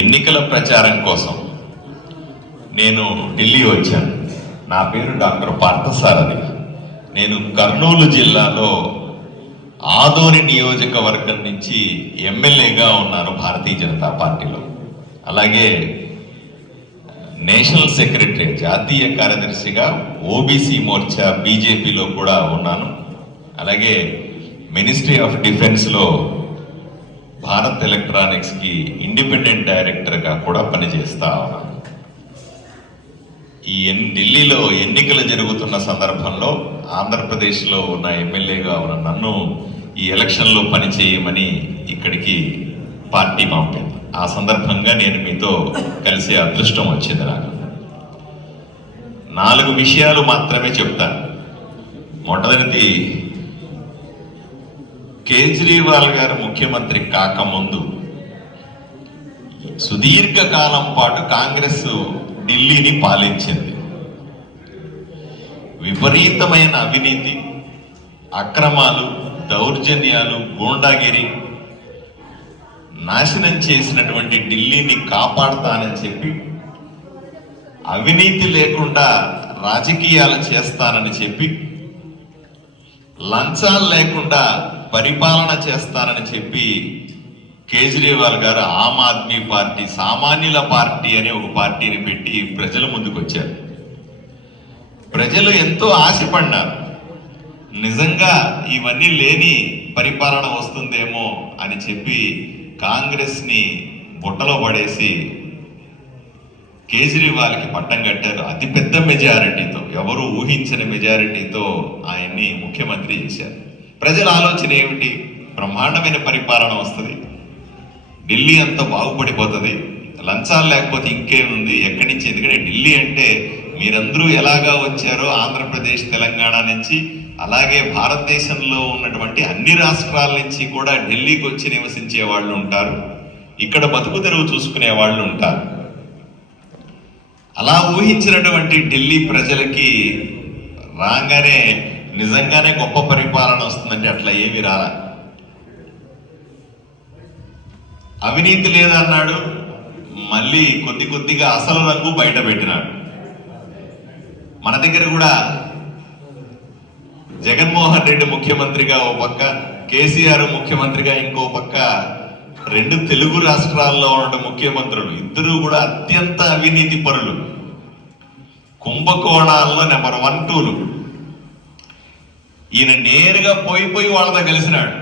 ఎన్నికల ప్రచారం కోసం నేను ఢిల్లీ వచ్చాను. నా పేరు డాక్టర్ పార్థసారథి. నేను కర్నూలు జిల్లాలో ఆదోని నియోజకవర్గం నుంచి ఎమ్మెల్యేగా ఉన్నాను భారతీయ జనతా పార్టీలో. అలాగే నేషనల్ సెక్రటరీ, జాతీయ కార్యదర్శిగా ఓబీసీ మోర్చా బీజేపీలో కూడా ఉన్నాను. అలాగే మినిస్ట్రీ ఆఫ్ డిఫెన్స్లో భారత్ ఎలక్ట్రానిక్స్కి ఇండిపెండెంట్ డైరెక్టర్గా కూడా పనిచేస్తా ఉన్నాను. ఈ ఢిల్లీలో ఎన్నికలు జరుగుతున్న సందర్భంలో ఆంధ్రప్రదేశ్లో ఉన్న ఎమ్మెల్యేగా ఉన్న నన్ను ఈ ఎలక్షన్లో పనిచేయమని ఇక్కడికి పార్టీ పంపింది. ఆ సందర్భంగా నేను మీతో కలిసే అదృష్టం వచ్చింది. నాకు 4 విషయాలు మాత్రమే చెప్తాను. మొదటిది, కేజ్రీవాల్ గారు ముఖ్యమంత్రి కాకముందు సుదీర్ఘకాలం పాటు కాంగ్రెస్ ఢిల్లీని పాలించింది. విపరీతమైన అవినీతి, అక్రమాలు, దౌర్జన్యాలు, గూండాగిరి నాశనం చేసినటువంటి ఢిల్లీని కాపాడుతానని చెప్పి, అవినీతి లేకుండా రాజకీయాలు చేస్తానని చెప్పి, లంచాలు లేకుండా పరిపాలన చేస్తానని చెప్పి కేజ్రీవాల్ గారు ఆమ్ ఆద్మీ పార్టీ, సామాన్యుల పార్టీ అని ఒక పార్టీని పెట్టి ప్రజల ముందుకు వచ్చారు. ప్రజలు ఎంతో ఆశపడినారు. నిజంగా ఇవన్నీ లేని పరిపాలన వస్తుందేమో అని చెప్పి కాంగ్రెస్ని బుట్టలో పడేసి కేజ్రీవాల్కి పట్టం కట్టారు. అతిపెద్ద మెజారిటీతో, ఎవరు ఊహించని మెజారిటీతో ఆయన్ని ముఖ్యమంత్రి చేశారు. ప్రజల ఆలోచన ఏమిటి? బ్రహ్మాండమైన పరిపాలన వస్తుంది, ఢిల్లీ అంతా బాగుపడిపోతుంది, లంచాలు లేకపోతే ఇంకేముంది, ఎక్కడి నుంచి? ఎందుకంటే ఢిల్లీ అంటే మీరందరూ ఎలాగా వచ్చారో ఆంధ్రప్రదేశ్, తెలంగాణ నుంచి, అలాగే భారతదేశంలో ఉన్నటువంటి అన్ని రాష్ట్రాల నుంచి కూడా ఢిల్లీకి వచ్చి నివసించే వాళ్ళు ఉంటారు, ఇక్కడ బతుకు తెరువు చూసుకునే వాళ్ళు ఉంటారు. అలా ఊహించినటువంటి ఢిల్లీ ప్రజలకి రాగానే నిజంగానే గొప్ప పరిపాలన వస్తుందంటే అట్లా ఏమి రాలా. అవినీతి లేదన్నాడు, మళ్ళీ కొద్ది కొద్దిగా అసలు రంగు బయట పెట్టినాడు. మన దగ్గర కూడా జగన్మోహన్ రెడ్డి ముఖ్యమంత్రిగా ఓ పక్క, కేసీఆర్ ముఖ్యమంత్రిగా ఇంకో పక్క, 2 తెలుగు రాష్ట్రాల్లో ఉన్న ముఖ్యమంత్రులు ఇద్దరూ కూడా అత్యంత అవినీతి పరులు, కుంభకోణాల్లో నెంబర్ 1, 2లు. ఈయన నేరుగా పోయి వాళ్ళతో కలిసినాడు.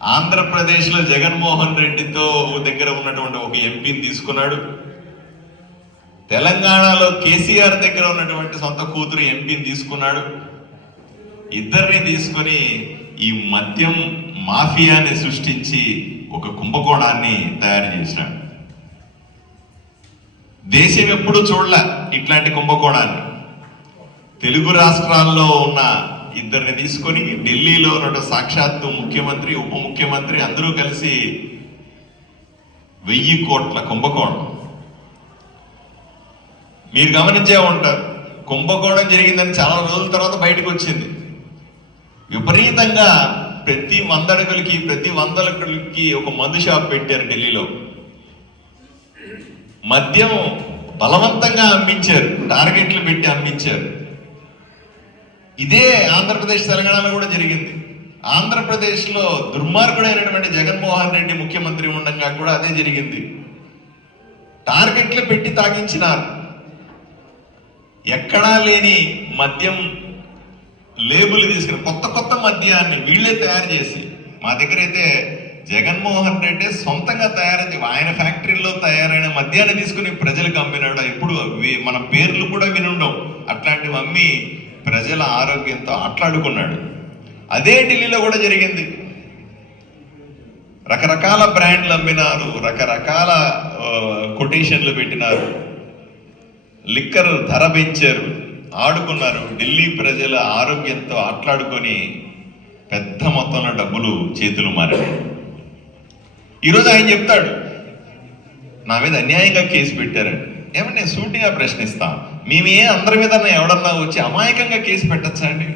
ఆంధ్రప్రదేశ్లో జగన్మోహన్ రెడ్డితో దగ్గర ఉన్నటువంటి ఒక ఎంపీని తీసుకున్నాడు. తెలంగాణలో కేసీఆర్ దగ్గర ఉన్నటువంటి సొంత కూతురు ఎంపీని తీసుకున్నాడు. ఇద్దరిని తీసుకొని ఈ మద్యం మాఫియాని సృష్టించి ఒక కుంభకోణాన్ని తయారు చేశాడు. దేశం ఎప్పుడు చూడలే ఇట్లాంటి కుంభకోణాన్ని. తెలుగు రాష్ట్రాల్లో ఉన్న ఇద్దరిని తీసుకొని ఢిల్లీలో ఉన్న సాక్షాత్తు ముఖ్యమంత్రి, ఉప ముఖ్యమంత్రి అందరూ కలిసి 1000 కోట్ల కుంభకోణం. మీరు గమనించే ఉంటారు, కుంభకోణం జరిగిందని చాలా రోజుల తర్వాత బయటకు వచ్చింది. విపరీతంగా ప్రతి 100 అడుగులకి, ప్రతి 100 అడుగులకి ఒక మందు షాప్ పెట్టారు ఢిల్లీలో. మద్యం బలవంతంగా అమ్మించారు, టార్గెట్లు పెట్టి అమ్మించారు. ఇదే ఆంధ్రప్రదేశ్, తెలంగాణలో కూడా జరిగింది. ఆంధ్రప్రదేశ్లో దుర్మార్గుడైనటువంటి జగన్మోహన్ రెడ్డి ముఖ్యమంత్రి ఉండగా కూడా అదే జరిగింది. టార్గెట్లు పెట్టి తాగించినారు. ఎక్కడా లేని మద్యం లేబుల్ తీసుకుని కొత్త మద్యాన్ని వీళ్ళే తయారు చేసి, మా దగ్గర అయితే జగన్మోహన్ రెడ్డి సొంతంగా తయారైంది, ఆయన ఫ్యాక్టరీలో తయారైన మద్యాన్ని తీసుకుని ప్రజలకు అమ్మినాడు. ఎప్పుడు మన పేర్లు కూడా వినుండవు. అట్లాంటివి అమ్మి ప్రజల ఆరోగ్యంతో ఆట్లాడుకున్నాడు. అదే ఢిల్లీలో కూడా జరిగింది. రకరకాల బ్రాండ్లు అమ్మినారు, రకరకాల కొటేషన్లు పెట్టినారు, లిక్కర్ ధర పెంచారు, ఆడుకున్నారు. ఢిల్లీ ప్రజల ఆరోగ్యంతో ఆట్లాడుకొని పెద్ద మొత్తంలో డబ్బులు చేతులు మారాయి. ఈరోజు ఆయన చెప్తాడు, నా మీద అన్యాయంగా కేసు పెట్టారండి. ఏమన్నా నేను సూటిగా ప్రశ్నిస్తా, మేమే అందరి మీద ఎవడన్నా వచ్చి అమాయకంగా కేసు పెట్టచ్చా అండి?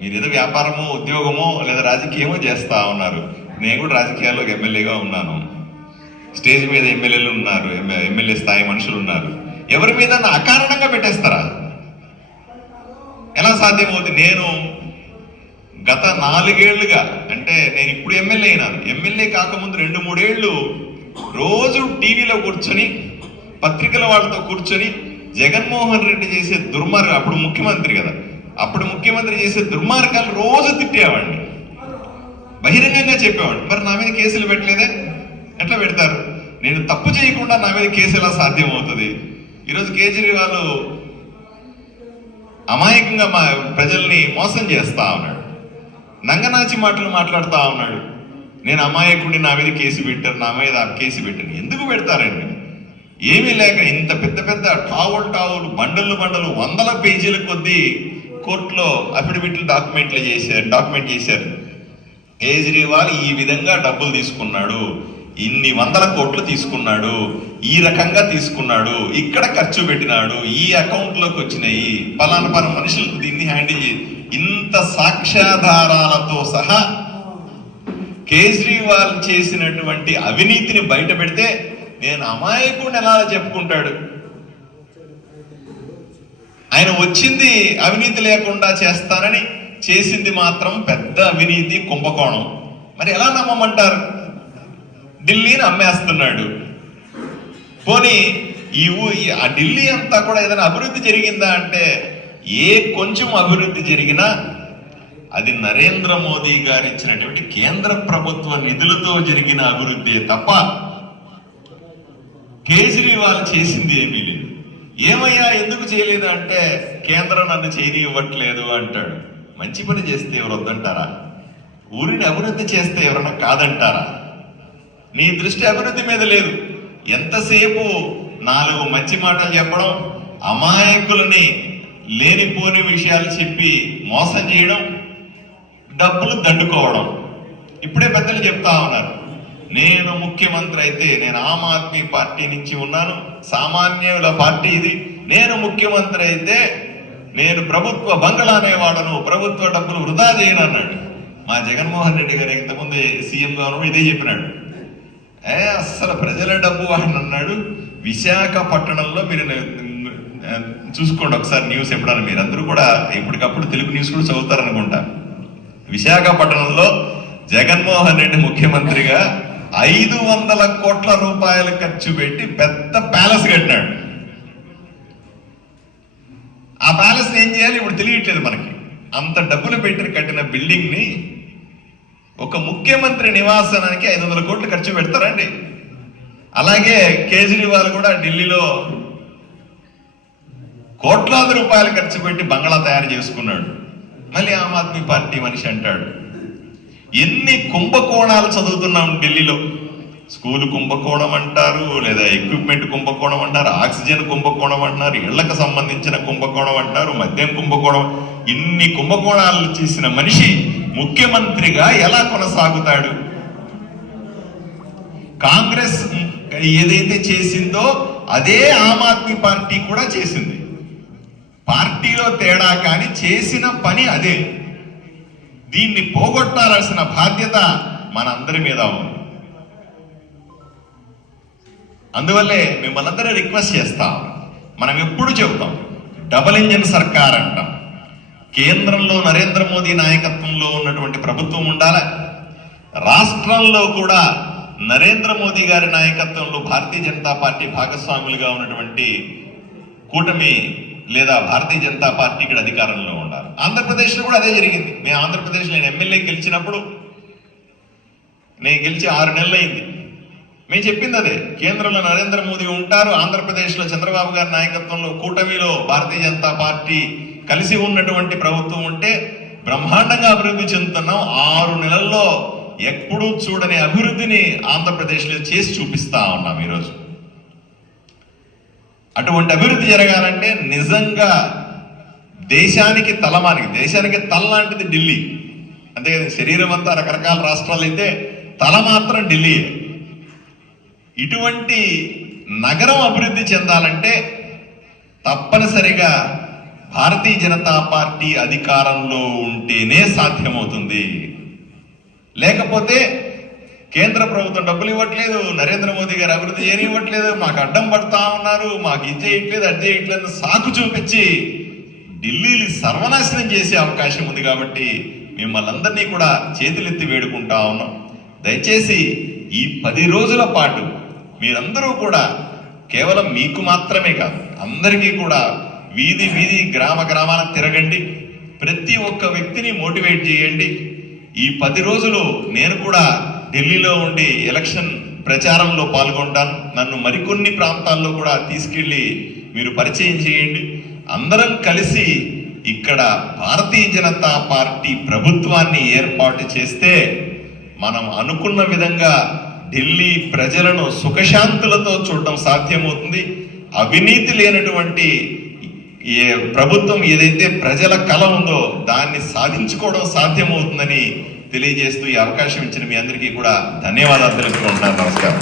మీరు ఏదో వ్యాపారమో, ఉద్యోగమో లేదా రాజకీయమో చేస్తా ఉన్నారు. నేను కూడా రాజకీయాల్లో ఎమ్మెల్యేగా ఉన్నాను. స్టేజ్ మీద ఎమ్మెల్యేలు ఉన్నారు, ఎమ్మెల్యే స్థాయి మనుషులు ఉన్నారు. ఎవరి మీద అకారణంగా పెట్టేస్తారా? ఎలా సాధ్యమవుతుంది? నేను గత 4 ఏళ్లుగా, అంటే నేను ఇప్పుడు ఎమ్మెల్యే అయినాను, ఎమ్మెల్యే కాకముందు 2-3 ఏళ్ళు రోజు టీవీలో కూర్చొని పత్రికల వాళ్ళతో కూర్చొని జగన్మోహన్ రెడ్డి చేసే దుర్మార్గం, అప్పుడు ముఖ్యమంత్రి కదా, అప్పుడు ముఖ్యమంత్రి చేసే దుర్మార్గాలు రోజు తిట్టేవాడిని, బహిరంగంగా చెప్పేవాడిని. మరి నా మీద కేసులు పెట్టలేదే? ఎట్లా పెడతారు? నేను తప్పు చేయకుండా నా మీద కేసు ఎలా సాధ్యం అవుతుంది? ఈరోజు కేజ్రీవాల్ అమాయకంగా మా ప్రజల్ని మోసం చేస్తా ఉన్నాడు, నంగనాచి మాటలు మాట్లాడుతూ ఉన్నాడు. నేను అమాయకుడిని, నా మీద కేసు పెట్టారు, నా మీద కేసు పెట్టారు. ఎందుకు పెడతారండి? ఏమీ లేక ఇంత పెద్ద పెద్ద టావులు బండలు 100 పేజీల కొద్దీ కోర్టులో అఫిడవిట్లు డాక్యుమెంట్ చేశారు. కేజ్రీవాల్ ఈ విధంగా డబ్బులు తీసుకున్నాడు, ఇన్ని 100 కోట్లు తీసుకున్నాడు, ఈ రకంగా తీసుకున్నాడు, ఇక్కడ ఖర్చు పెట్టినాడు, ఈ అకౌంట్లోకి వచ్చినాయి, పలానా మనుషులకు దీన్ని హ్యాండిల్ ఇంత సాక్ష్యాధారాలతో సహా కేజ్రీవాల్ చేసినటువంటి అవినీతిని బయట పెడితే నేను అమాయకుడిని ఎలా చెప్పుకుంటాడు? ఆయన వచ్చింది అవినీతి లేకుండా చేస్తానని, చేసింది మాత్రం పెద్ద అవినీతి, కుంభకోణం. మరి ఎలా నమ్మమంటారు? ఢిల్లీని అమ్మేస్తున్నాడు. పోనీ ఆ ఢిల్లీ అంతా కూడా ఏదైనా అభివృద్ధి జరిగిందా అంటే, ఏ కొంచెం అభివృద్ధి జరిగినా అది నరేంద్ర మోదీ గారు ఇచ్చినటువంటి కేంద్ర ప్రభుత్వ నిధులతో జరిగిన అభివృద్ధి తప్ప కేజ్రీవాల్ చేసింది ఏమీ లేదు. ఏమయ్యా ఎందుకు చేయలేదు అంటే, కేంద్రం నన్ను చేయనివ్వట్లేదు అంటాడు. మంచి పని చేస్తే ఎవరు వద్దంటారా? ఊరిని అభివృద్ధి చేస్తే ఎవరన్నా కాదంటారా? నీ దృష్టి అభివృద్ధి మీద లేదు. ఎంతసేపు 4 మంచి మాటలు చెప్పడం, అమాయకులని లేనిపోని విషయాలు చెప్పి మోసం చేయడం, డబ్బులు దండుకోవడం. ఇప్పుడే పెద్దలు చెప్తా ఉన్నారు, నేను ముఖ్యమంత్రి అయితే, నేను ఆమ్ ఆద్మీ పార్టీ నుంచి ఉన్నాను, సామాన్యుల పార్టీ ఇది, నేను ముఖ్యమంత్రి అయితే నేను ప్రభుత్వ బంగళానే వాడను, ప్రభుత్వ డబ్బులు వృధా చేయను అన్నాడు. మా జగన్మోహన్ రెడ్డి గారు ఇంతకుముందు సీఎంగా ఉన్నప్పుడు ఇదే చెప్పినాడు. అస్సలు ప్రజల డబ్బు వాడిని అన్నాడు. విశాఖపట్నంలో మీరు చూసుకోండి ఒకసారి న్యూస్, ఎప్పుడన్నా మీరు అందరూ కూడా ఎప్పటికప్పుడు తెలుగు న్యూస్ కూడా చదువుతారనుకుంటా. విశాఖపట్నంలో జగన్మోహన్ రెడ్డి ముఖ్యమంత్రిగా 500 కోట్ల రూపాయలు ఖర్చు పెట్టి పెద్ద ప్యాలెస్ కట్టినాడు. ఆ ప్యాలెస్ ఏం చేయాలి ఇప్పుడు తెలియట్లేదు మనకి. అంత డబ్బులు పెట్టి కట్టిన బిల్డింగ్ ని ఒక ముఖ్యమంత్రి నివాసానికి 500 కోట్లు ఖర్చు పెడతారండి. అలాగే కేజ్రీవాల్ కూడా ఢిల్లీలో కోట్లాది రూపాయలు ఖర్చు పెట్టి బంగ్లా తయారు చేసుకున్నాడు. మళ్ళీ ఆమ్ ఆద్మీ పార్టీ మనిషి అంటాడు. ఎన్ని కుంభకోణాలు చదువుతున్నాం ఢిల్లీలో. స్కూలు కుంభకోణం అంటారు, లేదా ఎక్విప్మెంట్ కుంభకోణం అంటారు, ఆక్సిజన్ కుంభకోణం అంటారు, ఇళ్లకు సంబంధించిన కుంభకోణం అంటారు, మద్యం కుంభకోణం. ఇన్ని కుంభకోణాలు చేసిన మనిషి ముఖ్యమంత్రిగా ఎలా కొనసాగుతాడు? కాంగ్రెస్ ఏదైతే చేసిందో అదే ఆమ్ ఆద్మీ పార్టీ కూడా చేసింది. పార్టీలో తేడా కానీ చేసిన పని అదే. దీన్ని పోగొట్టాల్సిన బాధ్యత మనందరి మీద ఉంది. అందువల్లే మిమ్మల్ని అందరూ రిక్వెస్ట్ చేస్తాం. మనం ఎప్పుడు చెబుతాం డబుల్ ఇంజిన్ సర్కార్ అంటాం. కేంద్రంలో నరేంద్ర మోదీ నాయకత్వంలో ఉన్నటువంటి ప్రభుత్వం ఉండాలి, రాష్ట్రంలో కూడా నరేంద్ర మోదీ గారి నాయకత్వంలో భారతీయ జనతా పార్టీ భాగస్వాములుగా ఉన్నటువంటి కూటమి లేదా భారతీయ జనతా పార్టీ ఇక్కడ అధికారంలో ఉండాలి. ఆంధ్రప్రదేశ్లో కూడా అదే జరిగింది. మేము ఆంధ్రప్రదేశ్లో నేను ఎమ్మెల్యే గెలిచినప్పుడు, నేను గెలిచి 6 నెలలు అయింది. మేము చెప్పింది అదే, కేంద్రంలో నరేంద్ర మోదీ ఉంటారు, ఆంధ్రప్రదేశ్లో చంద్రబాబు గారి నాయకత్వంలో కూటమిలో భారతీయ జనతా పార్టీ కలిసి ఉన్నటువంటి ప్రభుత్వం ఉంటే బ్రహ్మాండంగా అభివృద్ధి చెందుతున్నాం. 6 నెలల్లో ఎప్పుడూ చూడని అభివృద్ధిని ఆంధ్రప్రదేశ్లో చేసి చూపిస్తా ఉన్నాం. ఈరోజు అటువంటి అభివృద్ధి జరగాలంటే నిజంగా దేశానికి తలలాంటిది ఢిల్లీ. అంతే కదా, శరీరం అంతా రకరకాల రాష్ట్రాలు అయితే తల మాత్రం ఢిల్లీ. ఇటువంటి నగరం అభివృద్ధి చెందాలంటే తప్పనిసరిగా భారతీయ జనతా పార్టీ అధికారంలో ఉంటేనే సాధ్యమవుతుంది. లేకపోతే కేంద్ర ప్రభుత్వం డబ్బులు ఇవ్వట్లేదు, నరేంద్ర మోదీ గారు అభివృద్ధి చేయనివ్వట్లేదు, మాకు అడ్డం పడతా ఉన్నారు, మాకు ఇది చేయట్లేదు అది చేయట్లేదు సాకు చూపించి ఢిల్లీని సర్వనాశనం చేసే అవకాశం ఉంది. కాబట్టి మిమ్మల్ని అందరినీ కూడా చేతులెత్తి వేడుకుంటా ఉన్నాం. దయచేసి ఈ 10 రోజుల పాటు మీరందరూ కూడా కేవలం మీకు మాత్రమే కాదు అందరికీ కూడా వీధి వీధి గ్రామ గ్రామాన తిరగండి, ప్రతి ఒక్క వ్యక్తిని మోటివేట్ చేయండి. ఈ 10 రోజులు నేను కూడా ఢిల్లీలో ఉండి ఎలక్షన్ ప్రచారంలో పాల్గొంటాను. నన్ను మరికొన్ని ప్రాంతాల్లో కూడా తీసుకెళ్ళి మీరు పరిచయం చేయండి. అందరం కలిసి ఇక్కడ భారతీయ జనతా పార్టీ ప్రభుత్వాన్ని ఏర్పాటు చేస్తే మనం అనుకున్న విధంగా ఢిల్లీ ప్రజలను సుఖశాంతులతో చూడటం సాధ్యమవుతుంది. అవినీతి లేనటువంటి ప్రభుత్వం ఏదైతే ప్రజల కల ఉందో దాన్ని సాధించుకోవడం సాధ్యమవుతుందని తెలియజేస్తూ ఈ అవకాశం ఇచ్చిన మీ అందరికీ కూడా ధన్యవాదాలు తెలుపుకుంటున్నాను. నమస్కారం.